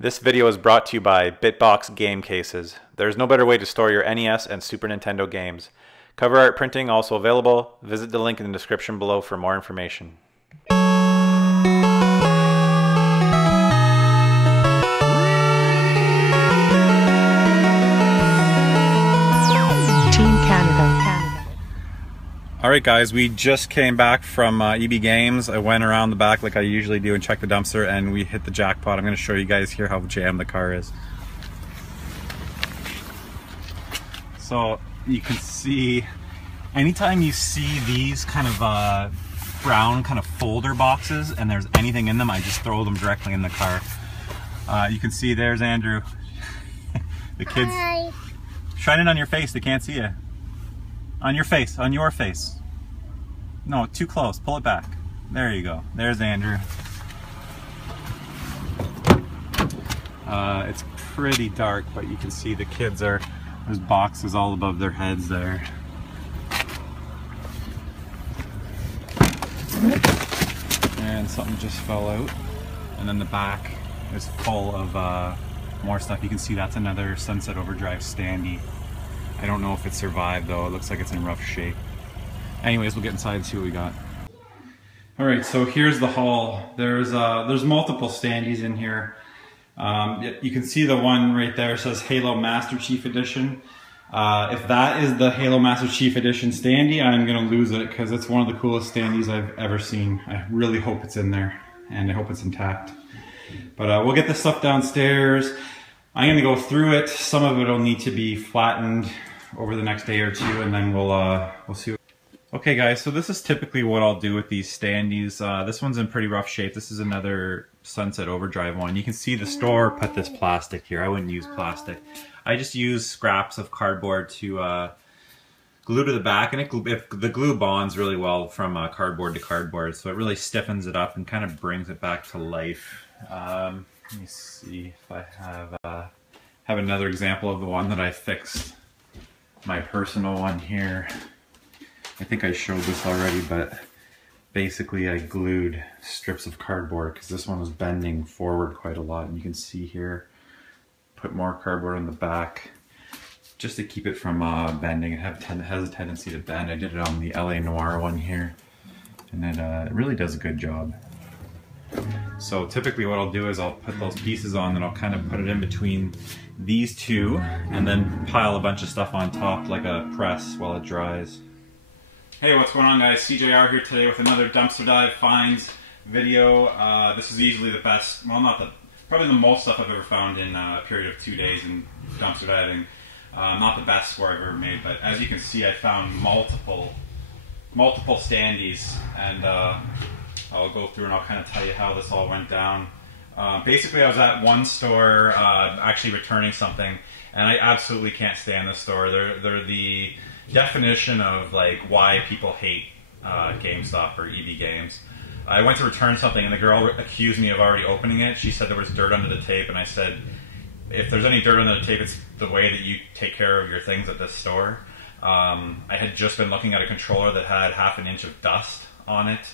This video is brought to you by BitBox Game Cases. There's no better way to store your NES and Super Nintendo games. Cover art printing also available. Visit the link in the description below for more information. Alright guys, we just came back from EB Games. I went around the back like I usually do and checked the dumpster, and we hit the jackpot. I'm going to show you guys here how jammed the car is. So you can see, anytime you see these kind of brown kind of folder boxes and there's anything in them, I just throw them directly in the car. You can see there's Andrew. The kids. Hi. Shine it on your face, they can't see you. On your face, on your face. No, too close, pull it back. There you go, there's Andrew. It's pretty dark, but you can see the kids are, there's boxes all above their heads there. And something just fell out. And then the back is full of more stuff. You can see that's another Sunset Overdrive STANDEE. I don't know if it survived though, it looks like it's in rough shape. Anyways, we'll get inside and see what we got. Alright, so here's the haul. There's multiple STANDEEs in here. You can see the one right there says Halo Master Chief Edition. If that is the Halo Master Chief Edition STANDEE, I'm going to lose it because it's one of the coolest STANDEEs I've ever seen. I really hope it's in there, and I hope it's intact. But we'll get this stuff downstairs. I'm going to go through it. Some of it will need to be flattened over the next day or two, and then we'll see. Okay guys, so this is typically what I'll do with these STANDEEs. This one's in pretty rough shape. This is another Sunset Overdrive one. You can see the store put this plastic here. I wouldn't use plastic. I just use scraps of cardboard to glue to the back, and the glue bonds really well from cardboard to cardboard, so it really stiffens it up and kind of brings it back to life. Let me see if I have another example of the one that I fixed. My personal one here. I think I showed this already, but basically I glued strips of cardboard because this one was bending forward quite a lot, and you can see here, put more cardboard on the back just to keep it from bending. It has a tendency to bend. I did it on the LA Noir one here, and it really does a good job. So typically what I'll do is I'll put those pieces on, and I'll kind of put it in between these two and then pile a bunch of stuff on top like a press while it dries. Hey, what's going on guys? SeeJayAre here today with another dumpster dive finds video. This is easily the best, well probably the most stuff I've ever found in a period of 2 days in dumpster diving. Not the best score I've ever made, but as you can see I found multiple STANDEEs, and I'll go through and I'll kind of tell you how this all went down. Basically I was at one store actually returning something, and I absolutely can't stand this store. They're the definition of like why people hate GameStop or EB Games. I went to return something and the girl accused me of already opening it. She said there was dirt under the tape, and I said, if there's any dirt under the tape, it's the way that you take care of your things at this store. I had just been looking at a controller that had ½ an inch of dust on it,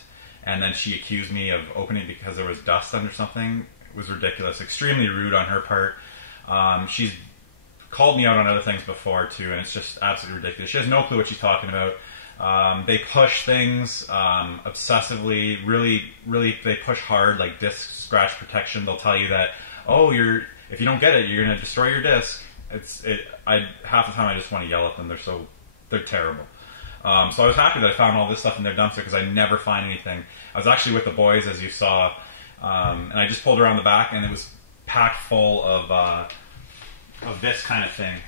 and then she accused me of opening it because there was dust under something. It was ridiculous, extremely rude on her part. She's called me out on other things before too, and it's just absolutely ridiculous. She has no clue what she's talking about. They push things obsessively, really they push hard, like disc scratch protection. They'll tell you that, oh, if you don't get it, you're going to destroy your disc. Half the time I just want to yell at them. They're terrible. So I was happy that I found all this stuff in their dumpster because I never find anything. I was actually with the boys, as you saw, and I just pulled around the back, and it was packed full of this kind of thing.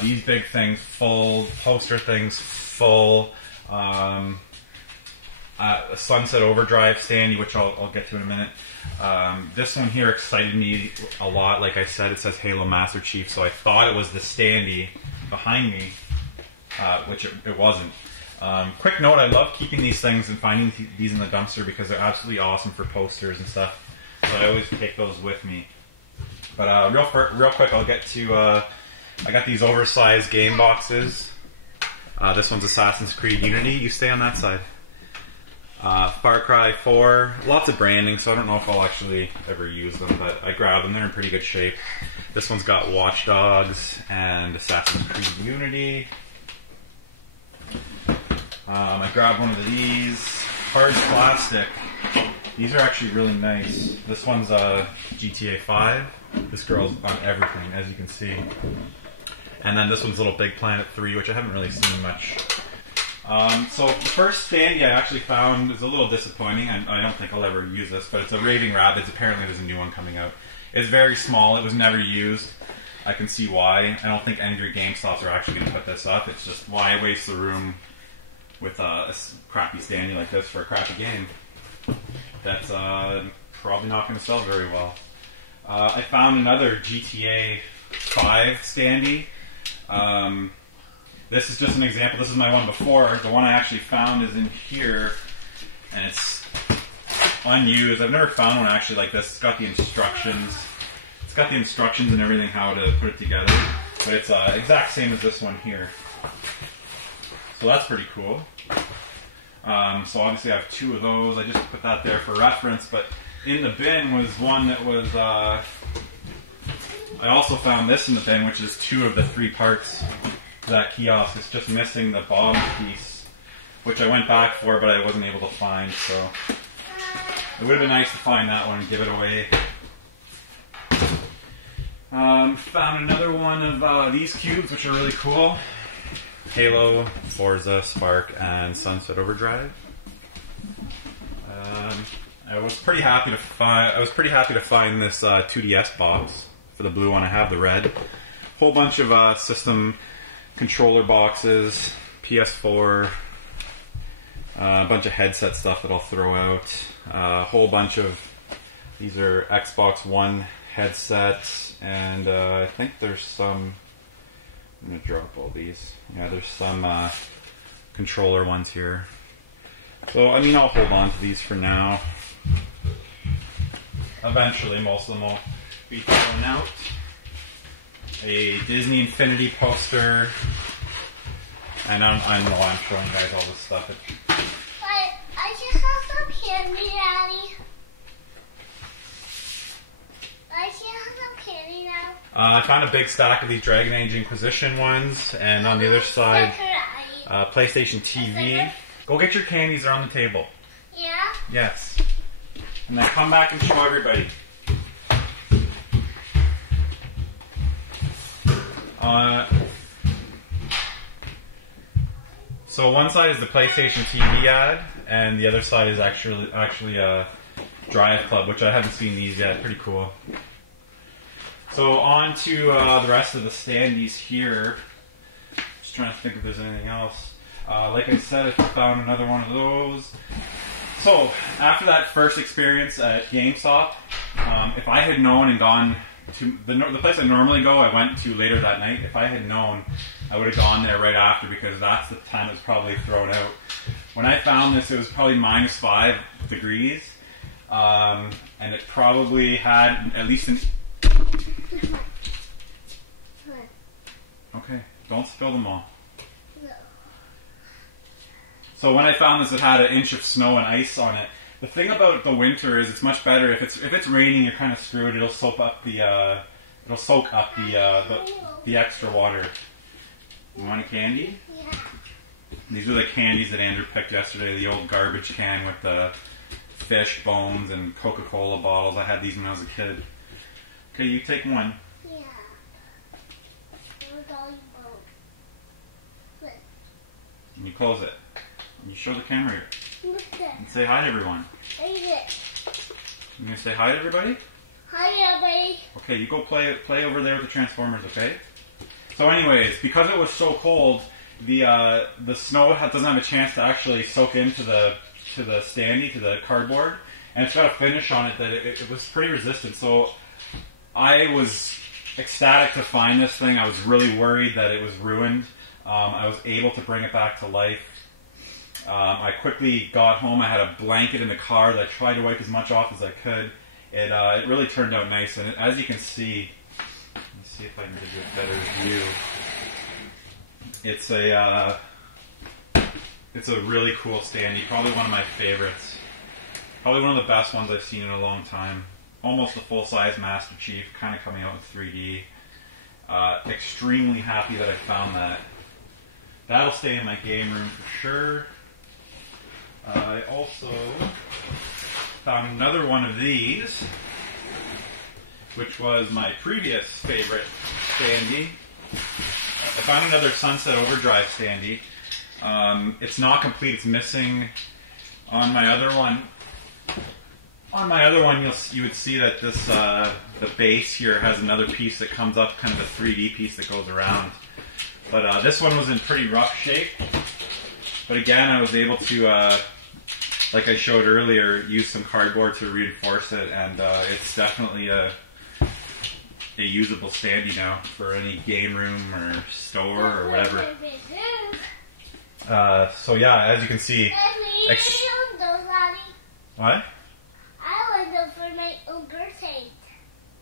These big things full, poster things full, a Sunset Overdrive STANDEE, which I'll get to in a minute. This one here excited me a lot. Like I said, it says Halo Master Chief, so I thought it was the STANDEE behind me, which it wasn't. Quick note, I love keeping these things and finding these in the dumpster because they're absolutely awesome for posters and stuff, so I always take those with me. But real quick, I'll get to, I got these oversized game boxes. This one's Assassin's Creed Unity. You stay on that side. Far Cry 4, lots of branding, so I don't know if I'll actually ever use them, but I grabbed them. They're in pretty good shape. This one's got Watch Dogs and Assassin's Creed Unity. I grabbed one of these, hard plastic. These are actually really nice. This one's GTA 5. This girl's on everything, as you can see. And then this one's Little Big Planet 3, which I haven't really seen much. So the first STANDEE I actually found is a little disappointing. I don't think I'll ever use this, but it's a Raving Rabbids. Apparently there's a new one coming out. It's very small. It was never used. I can see why. I don't think any of your GameStops are actually going to put this up. It's just, why waste the room with a crappy STANDEE like this for a crappy game that's probably not going to sell very well. I found another GTA 5 STANDEE. This is just an example. This is my one before. The one I actually found is in here, and it's unused. I've never found one actually like this. It's got the instructions. It's got the instructions and everything how to put it together, but it's exact same as this one here. So that's pretty cool. So obviously I have two of those. I just put that there for reference, but in the bin was one that was, I also found this in the bin, which is two of the three parts to that kiosk. It's just missing the bottom piece, which I went back for, but I wasn't able to find, so it would have been nice to find that one and give it away. Found another one of these cubes, which are really cool. Halo, Forza, Spark, and Sunset Overdrive. I was pretty happy to find this 2DS box for the blue one. I have the red. Whole bunch of system controller boxes, PS4, a bunch of headset stuff that I'll throw out. A whole bunch of these are Xbox One headsets, and I think there's some. I'm going to drop all these. Yeah, there's some controller ones here. So, I mean, I'll hold on to these for now. Eventually, most of them will be thrown out. A Disney Infinity poster. And I know I'm showing you guys all this stuff. I just have some candy, Daddy. I just have some candy now. I found a big stack of these Dragon Age Inquisition ones, and on the other side, PlayStation TV. Go get your candies, they're on the table. Yeah? Yes. And then come back and show everybody. So one side is the PlayStation TV ad, and the other side is actually a Drive Club, which I haven't seen these yet. Pretty cool. So on to the rest of the standees here. Just trying to think if there's anything else. Like I said, I found another one of those. So after that first experience at GameStop, if I had known and gone to the place I normally go, I went to later that night. If I had known, I would have gone there right after, because that's the time it was probably thrown out. When I found this, it was probably -5 degrees, and it probably had at least an... Okay, don't spill them all. No. So when I found this, it had 1 inch of snow and ice on it. The thing about the winter is it's much better if it's raining. You're kind of screwed. It'll soak up the extra water. You want a candy? Yeah. These are the candies that Andrew picked yesterday. The old garbage can with the fish bones and Coca-Cola bottles. I had these when I was a kid. Okay, you take one. Yeah. And you close it. And you show the camera here. And say hi to everyone. You gonna say hi to everybody? Hi, everybody. Okay, you go play over there with the Transformers, okay? So anyways, because it was so cold, the snow doesn't have a chance to actually soak into the standee, to the cardboard, and it's got a finish on it that it was pretty resistant. So I was ecstatic to find this thing. I was really worried that it was ruined. I was able to bring it back to life. I quickly got home. I had a blanket in the car that I tried to wipe as much off as I could. It really turned out nice, and as you can see, let me see if I can give you a better view. It's a It's a really cool standee, probably one of my favorites. Probably one of the best ones I've seen in a long time. Almost a full-size Master Chief, kind of coming out in 3D. Extremely happy that I found that. That'll stay in my game room for sure. I also found another one of these, which was my previous favorite standee. I found another Sunset Overdrive standee. It's not complete, it's missing. On my other one, you would see that this the base here has another piece that comes up, kind of a 3D piece that goes around. But this one was in pretty rough shape. But again, I was able to, like I showed earlier, use some cardboard to reinforce it, and it's definitely a usable standee now for any game room or store or whatever. So yeah, as you can see. What? I want them for my own birthday.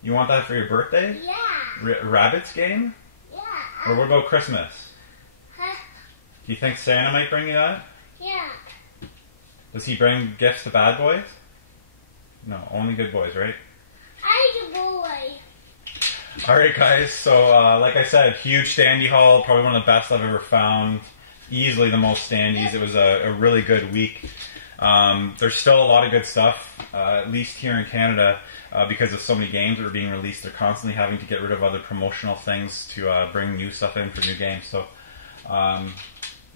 You want that for your birthday? Yeah. Rabbit's game? Yeah. Or what about Christmas? Huh? Do you think Santa might bring you that? Yeah. Does he bring gifts to bad boys? No, only good boys, right? I'm a boy. Alright guys, so like I said, huge standee haul, probably one of the best I've ever found. Easily the most standees. It was a really good week. There's still a lot of good stuff, at least here in Canada, because of so many games that are being released. They're constantly having to get rid of other promotional things to bring new stuff in for new games. So,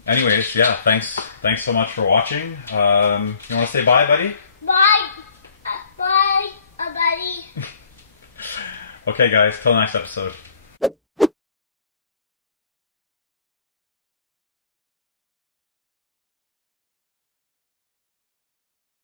anyways, yeah, thanks so much for watching. You want to say bye, buddy? Bye. Bye, buddy. Okay, guys, till the next episode.